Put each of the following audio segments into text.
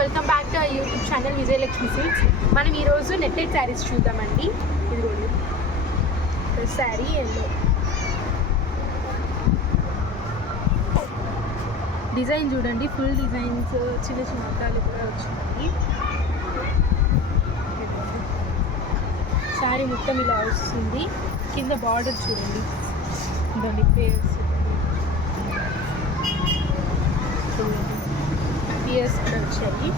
Welcome back to YouTube channel Vijayalakshmi silks. మనం ఈరోజు netted saris చూద్దామండి. ఇది కూడా శారీ ఎల్లో డిజైన్ చూడండి, ఫుల్ డిజైన్స్ చిన్న చిన్న అద్దాలు కూడా వచ్చినాయి. శారీ మొత్తం ఇలా వస్తుంది. కింద బార్డర్ చూడండి, దాని పేర్స్ పియర్స్ కూడా వచ్చాయి.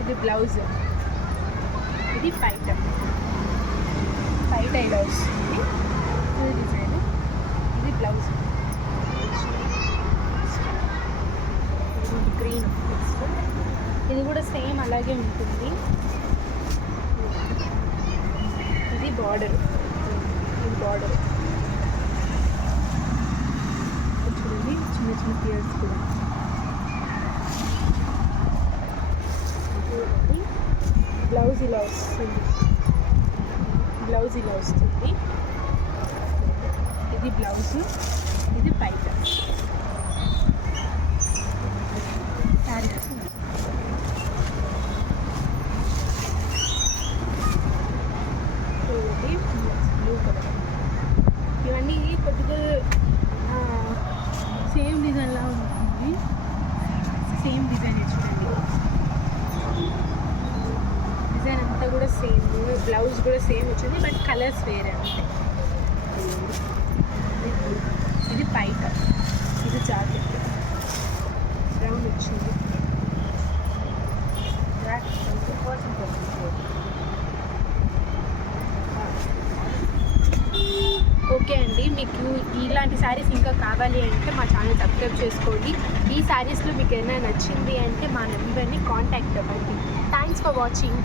ఇది బ్లౌజ్, ఇది పైట ఇలా వస్తుంది ఫుల్ డిజైన్. ఇది బ్లౌజ్ గ్రీన్, ఇది కూడా సేమ్ అలాగే ఉంటుంది. ఇది బార్డర్, ఇది బార్డర్ చూడండి, చిన్న చిన్న పియర్స్ కూడా. బ్లౌజ్ ఇలా వస్తుంది, ఇది బ్లౌజ్, ఇది పైట. Sari blue colour. ఇవన్నీ కొద్దిగా సేమ్ డిజైన్లా ఉంటుంది. సేమ్ డిజైన్ చూడండి, డిజైన్ అంతా కూడా సేమ్. బ్లౌజ్ కూడా సేమ్ వచ్చింది, బట్ కలర్స్ వేరే ఉంటాయి. ఇది పైట, ఇది జాకెట్ బ్రౌన్ వచ్చింది. ఓకే అండి, మీకు ఇలాంటి శారీస్ ఇంకా కావాలి అంటే మా ఛానల్ సబ్స్క్రైబ్ చేసుకోండి. ఈ శారీస్లో మీకు ఏమైనా నచ్చింది అంటే మా నెంబర్ని కాంటాక్ట్ అవ్వండి. Thanks for watching.